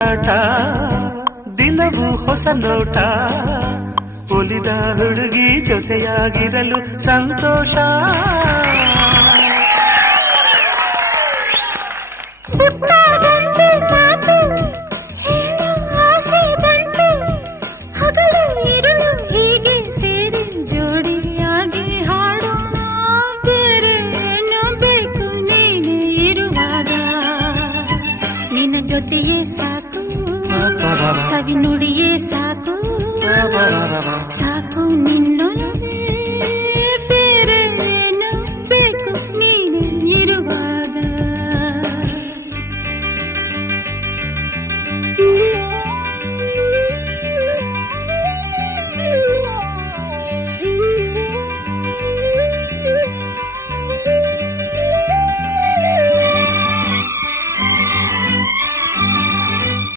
ಆಟ ದಿನವೂ ಹೊಸ ನೋಟ ಒಲಿದ ಹುಡುಗಿ ಜೊತೆಯಾಗಿರಲು ಸಂತೋಷ. ಹೀಗೆ ಸೇರಿ ಜೋಡಿಯಾಗಿ ಹಾಡು ಬೇರೆ ಏನೋ ಬೇಕು ನೀನೇ ಇರುವಾಗ. ನಿನ್ನ ಜೊತೆಯೇ ಸಾಕು ಸವಿ ನುಡಿಯೇ ಸಾಕು ಸಾಕು ನಿನ್ನ